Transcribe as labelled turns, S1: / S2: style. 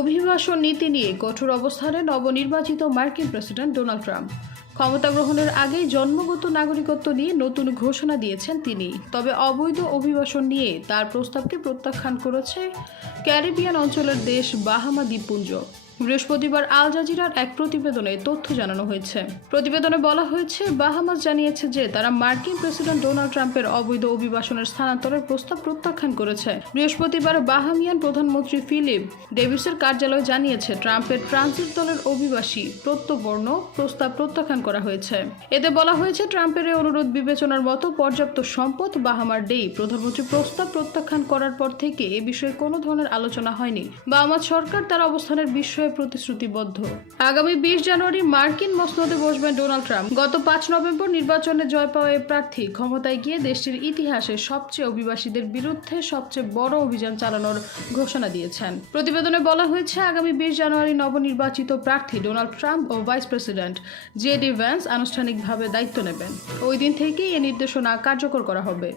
S1: অভিবাসন নীতি নিয়ে কঠোর অবস্থানে নবনির্বাচিত মার্কিন প্রেসিডেন্ট ডোনাল্ড ট্রাম্প। ক্ষমতা গ্রহণের আগেই জন্মগত নাগরিকত্ব নিয়ে নতুন ঘোষণা দিয়েছেন তিনি। তবে অবৈধ অভিবাসন নিয়ে তার প্রস্তাবকে প্রত্যাখ্যান করেছে ক্যারিবিয়ান অঞ্চলের দেশ বাহামা দ্বীপপুঞ্জ। বৃহস্পতিবার আল জাজিরার এক প্রতিবেদনে তথ্য জানানো হয়েছে। প্রতিবেদনে বলা হয়েছে, বাহামাস জানিয়েছে যে তারা মার্কিন প্রেসিডেন্ট ডোনাল্ড ট্রাম্পের অবৈধ অভিবাসনের স্থানান্তরের প্রস্তাব প্রত্যাখ্যান করেছে। বৃহস্পতিবার বাহামিয়ান প্রধানমন্ত্রী ফিলিপ ডেভিসের কার্যালয় জানিয়েছে, ট্রাম্পের ট্রানজিট দলের অভিবাসী প্রত্যবর্ণ প্রস্তাব প্রত্যাখ্যান করা হয়েছে। এতে বলা হয়েছে, ট্রাম্পের এই অনুরোধ বিবেচনার মতো পর্যাপ্ত সম্পদ বাহামার ডেই প্রধানমন্ত্রী প্রস্তাব প্রত্যাখ্যান করার পর থেকে এ বিষয়ে কোনো ধরনের আলোচনা হয়নি। বাহামার সরকার তার অবস্থানের বিষয়ে প্রতিশ্রুতিবদ্ধ। আগামী বিশ জানুয়ারি মার্কিন মসনদে বসবেন ডোনাল্ড ট্রাম্প। গত পাঁচ নভেম্বর নির্বাচনে জয় পাওয়া এই প্রার্থী ক্ষমতায় গিয়ে দেশটির ইতিহাসে সবচেয়ে অভিবাসীদের বিরুদ্ধে সবচেয়ে বড় অভিযান চালানোর ঘোষণা দিয়েছেন। প্রতিবেদনে বলা হয়েছে, আগামী বিশ জানুয়ারি নবনির্বাচিত প্রার্থী ডোনাল্ড ট্রাম্প ও vice president J D Vance আনুষ্ঠানিকভাবে দায়িত্ব নেবেন। ওই দিন থেকেই এ নির্দেশনা কার্যকর করা হবে।